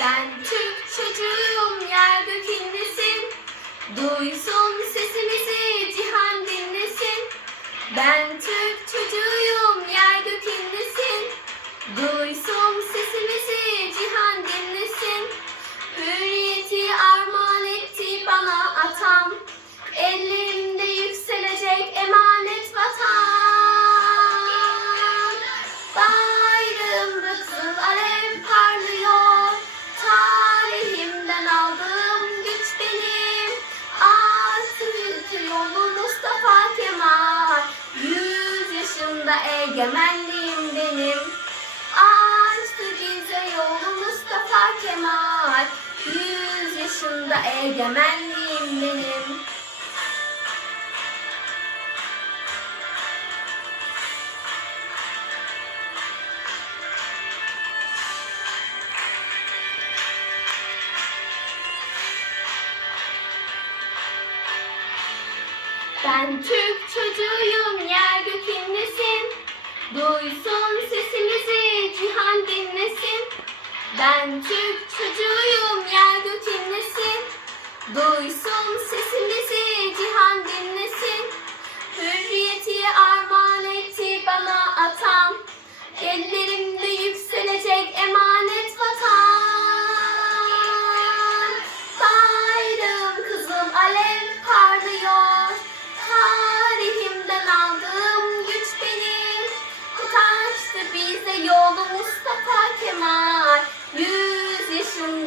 Ben Türk çocuğuyum yer gökindesin. Duysun sesimizi cihan dinlesin. Ben Türk çocuğuyum yer gökindesin. Duysun sesimizi cihan dinlesin. Hürriyeti egemenliğim benim. Açtı bize yolu Mustafa Kemal. Yüz yaşında egemenliğim benim Ben Türk çocuğuyum yer gök inlesin Duysun sesimizi cihan dinlesin. Ben Türk çocuğuyum yer gök inlesin Duysun sesimizi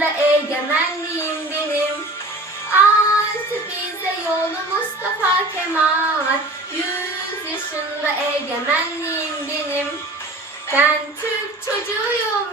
yaşında egemenliğim benim. Açtı bize yolu Mustafa Kemal. Yüz yaşında egemenliğim benim. Ben Türk çocuğuyum